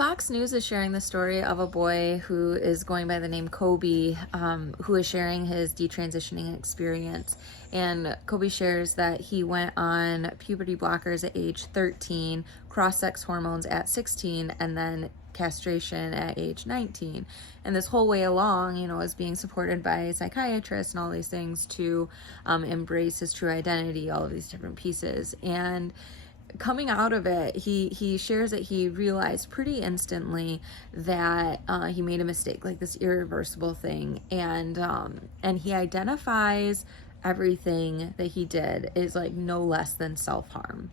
Fox News is sharing the story of a boy who is going by the name Kobe, who is sharing his detransitioning experience. And Kobe shares that he went on puberty blockers at age 13, cross-sex hormones at 16, and then castration at age 19. And this whole way along, is being supported by psychiatrists and all these things to embrace his true identity, all of these different pieces. And coming out of it, he shares that he realized pretty instantly that he made a mistake, like this irreversible thing, and he identifies everything that he did is like no less than self-harm.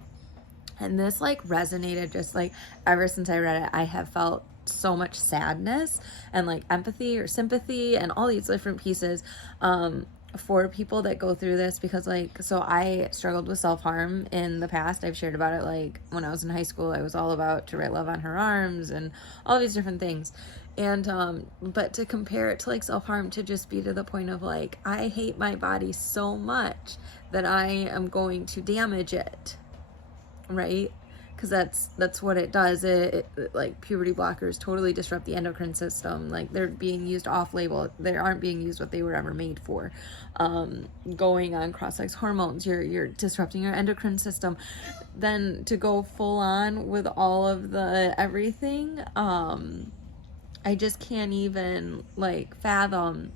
And this like resonated, just like ever since I read it, I have felt so much sadness and like empathy or sympathy and all these different pieces for people that go through this, because so I struggled with self-harm in the past. I've shared about it, like when I was in high school, I was all about To Write Love on Her Arms and all these different things. And but to compare it to like self-harm, to just be to the point of like, I hate my body so much that I am going to damage it, right? Because that's what it does. It like puberty blockers totally disrupt the endocrine system. Like they're being used off label. They aren't being used what they were ever made for. Going on cross-sex hormones, you're disrupting your endocrine system. Then to go full on with all of the everything, I just can't even like fathom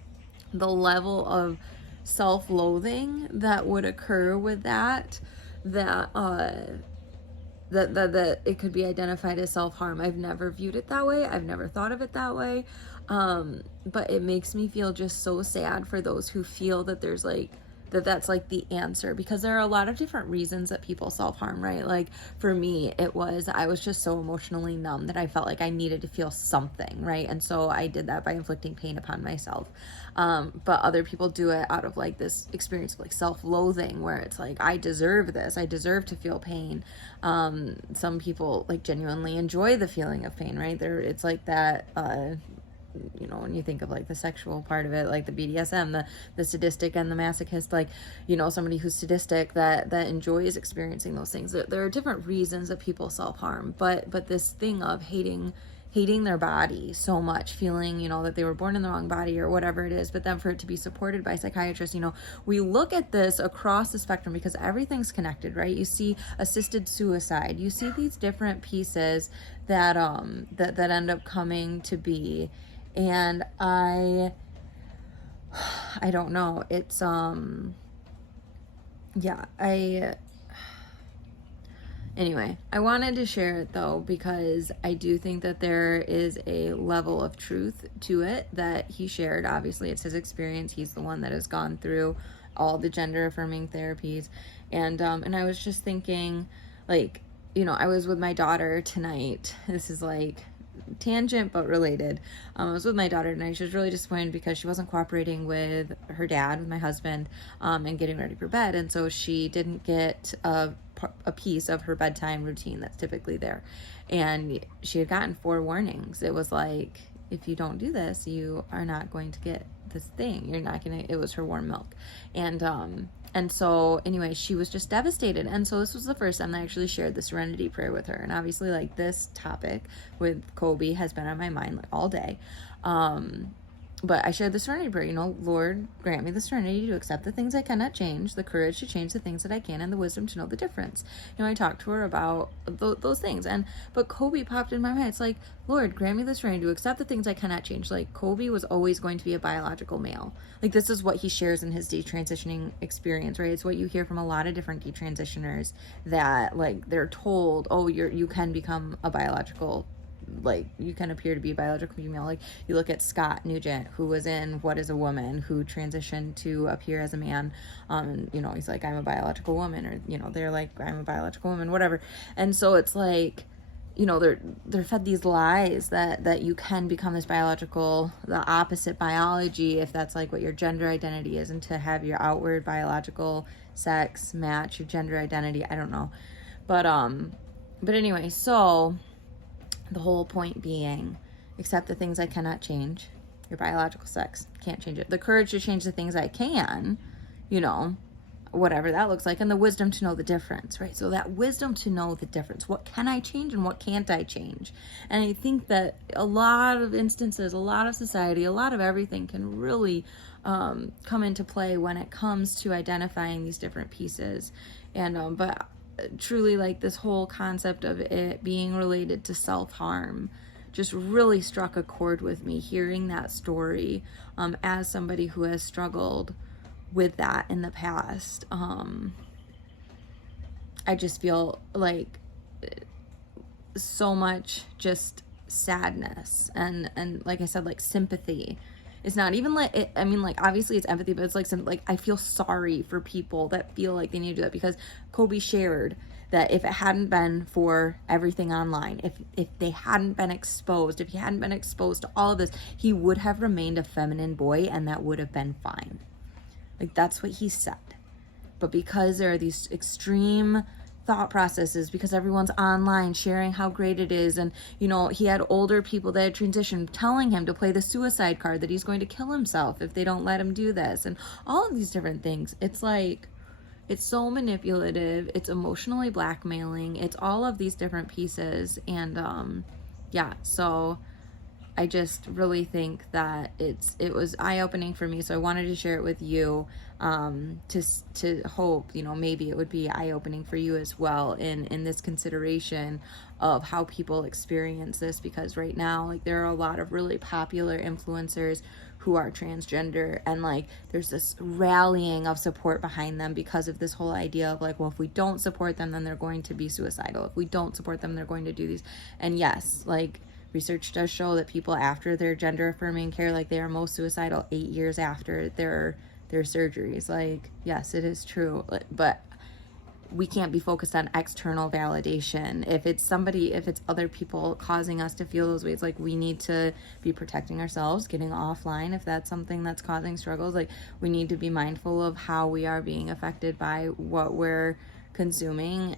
the level of self-loathing that would occur with that it could be identified as self-harm. I've never viewed it that way. I've never thought of it that way. But it makes me feel just so sad for those who feel that there's like, that's like the answer, because there are a lot of different reasons that people self-harm, right? Like for me, I was just so emotionally numb that I felt like I needed to feel something, right? And so I did that by inflicting pain upon myself. But other people do it out of like this experience of like self-loathing, where it's like, I deserve this. I deserve to feel pain. Some people like genuinely enjoy the feeling of pain, right? It's like that, when you think of like the sexual part of it, like the BDSM, the sadistic and the masochist, like, somebody who's sadistic that enjoys experiencing those things. There are different reasons that people self-harm, but this thing of hating their body so much, feeling, that they were born in the wrong body or whatever it is, but then for it to be supported by psychiatrists, we look at this across the spectrum because everything's connected, right? You see assisted suicide, you see these different pieces that end up coming to be. And I don't know. It's, anyway, I wanted to share it though, because I do think that there is a level of truth to it that he shared. Obviously it's his experience. He's the one that has gone through all the gender affirming therapies. And I was just thinking, like, I was with my daughter tonight. This is like tangent but related. I was with my daughter tonight. She was really disappointed because she wasn't cooperating with her dad, with my husband, and getting ready for bed, and so she didn't get a piece of her bedtime routine that's typically there. And she had gotten 4 warnings. It was like, if you don't do this, you are not going to get this thing. You're not gonna. It was her warm milk, and so anyway, she was just devastated. And so this was the first time I actually shared the serenity prayer with her. And obviously, like, this topic with Kobe has been on my mind like all day. But I shared the serenity prayer, Lord, grant me the serenity to accept the things I cannot change, the courage to change the things that I can, and the wisdom to know the difference. I talked to her about those things. But Kobe popped in my mind. It's like, Lord, grant me the serenity to accept the things I cannot change. Like, Kobe was always going to be a biological male. Like, this is what he shares in his detransitioning experience, right? It's what you hear from a lot of different detransitioners, that like they're told, oh, you can become a biological, like, you can appear to be a biological female. Like, you look at Scott Nugent, who was in What is a Woman, who transitioned to appear as a man. He's like, I'm a biological woman, or, they're like, I'm a biological woman, whatever. And so it's like, they're fed these lies that you can become this biological, the opposite biology, if that's like what your gender identity is, and to have your outward biological sex match your gender identity. I don't know. But anyway, so the whole point being, accept the things I cannot change. Your biological sex, can't change it. The courage to change the things I can, whatever that looks like, and the wisdom to know the difference, right? So that wisdom to know the difference, what can I change and what can't I change? And I think that a lot of instances, a lot of society, a lot of everything can really come into play when it comes to identifying these different pieces. And but truly, like, this whole concept of it being related to self-harm just really struck a chord with me, hearing that story as somebody who has struggled with that in the past. I just feel like so much just sadness and like I said, like, sympathy. It's not even like it, I mean, like, obviously it's empathy, but it's like some, like, I feel sorry for people that feel like they need to do that, because Kobe shared that if it hadn't been for everything online, if they hadn't been exposed, if he hadn't been exposed to all of this, he would have remained a feminine boy, and that would have been fine. Like, that's what he said. But because there are these extreme thought processes, because everyone's online sharing how great it is, and, you know, he had older people that had transitioned telling him to play the suicide card, that he's going to kill himself if they don't let him do this, and all of these different things. It's like, it's so manipulative, it's emotionally blackmailing, it's all of these different pieces. And yeah, so I just really think that it was eye-opening for me, so I wanted to share it with you, to hope, you know, maybe it would be eye-opening for you as well in this consideration of how people experience this, because right now, like, there are a lot of really popular influencers who are transgender, and, like, there's this rallying of support behind them because of this whole idea of, like, well, if we don't support them, then they're going to be suicidal. If we don't support them, they're going to do these. And yes, like, research does show that people after their gender affirming care, like, they are most suicidal 8 years after their surgeries. Like, yes, it is true, but we can't be focused on external validation. If it's other people causing us to feel those ways, like, we need to be protecting ourselves, getting offline if that's something that's causing struggles. Like, we need to be mindful of how we are being affected by what we're consuming,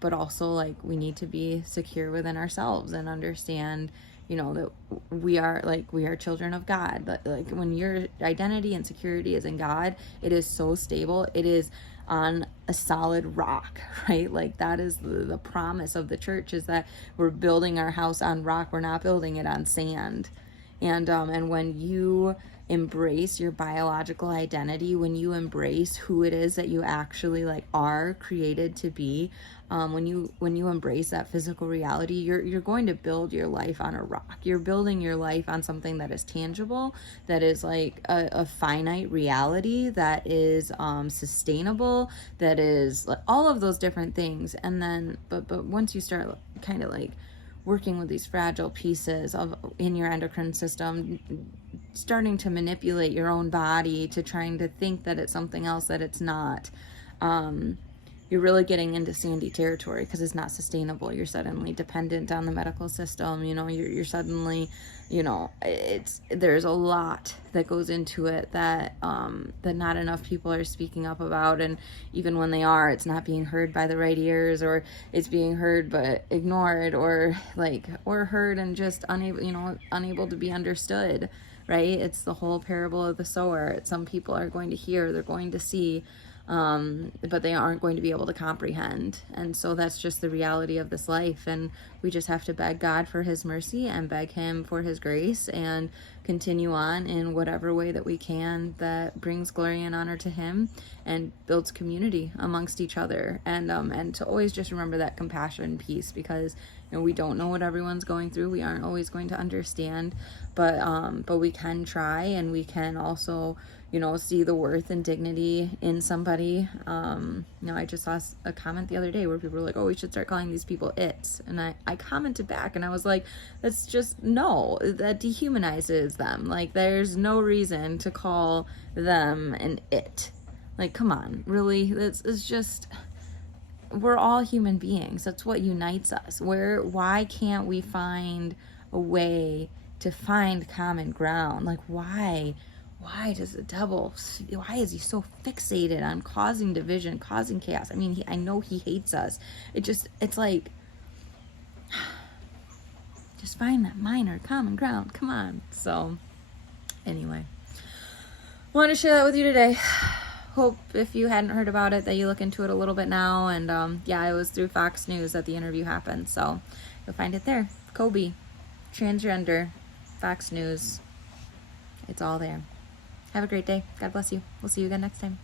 but also, like, we need to be secure within ourselves and understand, you know, that we are children of God. Like, when your identity and security is in God, it is so stable, it is on a solid rock, right? Like, that is the promise of the church, is that we're building our house on rock, we're not building it on sand. And when you embrace your biological identity, when you embrace who it is that you actually, like, are created to be, when you embrace that physical reality, you're going to build your life on a rock. You're building your life on something that is tangible, that is like a finite reality, that is sustainable, that is, like, all of those different things. And then but once you start kind of, like, working with these fragile pieces in your endocrine system, starting to manipulate your own body to trying to think that it's something else that it's not, you're really getting into sandy territory, because it's not sustainable. You're suddenly dependent on the medical system, you know, you're suddenly, you know, there's a lot that goes into it that not enough people are speaking up about, and even when they are, it's not being heard by the right ears, or it's being heard but ignored, or heard and just unable to be understood, right? It's the whole parable of the sower. Some people are going to hear, they're going to see, but they aren't going to be able to comprehend. And so that's just the reality of this life, and we just have to beg God for his mercy and beg him for his grace, and continue on in whatever way that we can that brings glory and honor to him and builds community amongst each other. And to always just remember that compassion piece, because, you know, we don't know what everyone's going through, we aren't always going to understand, but we can try, and we can also, you know, see the worth and dignity in somebody. You know, I just saw a comment the other day where people were like, oh, we should start calling these people its. And I commented back, and I was like, that's just, no, that dehumanizes them. Like, there's no reason to call them an it. Like, come on, really? This is just, we're all human beings. That's what unites us. Why can't we find a way to find common ground? Like, why does the devil, why is he so fixated on causing division, causing chaos? I mean, I know he hates us. It's like, just find that minor common ground. Come on. So anyway, I want to share that with you today. hope if you hadn't heard about it that you look into it a little bit now. And yeah, it was through Fox News that the interview happened, so you'll find it there. Kobe, transgender, Fox News, it's all there. Have a great day. God bless you. We'll see you again next time.